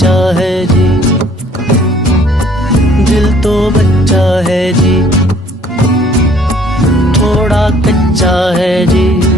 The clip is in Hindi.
बच्चा है जी, दिल तो बच्चा है जी, थोड़ा कच्चा है जी।